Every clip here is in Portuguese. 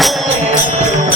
Yeah. Oh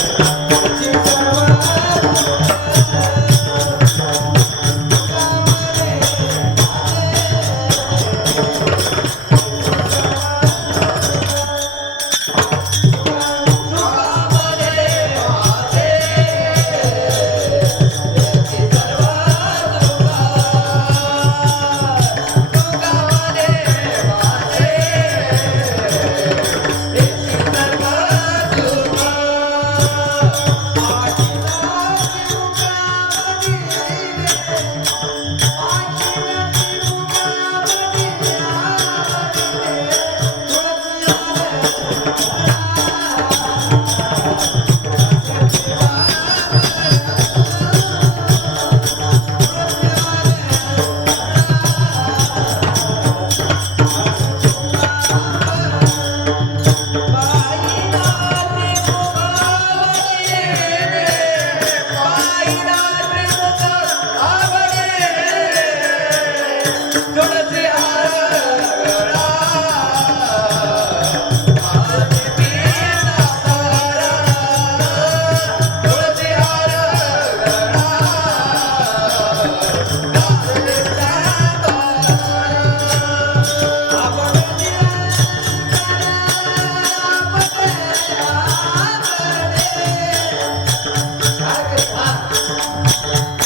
thank you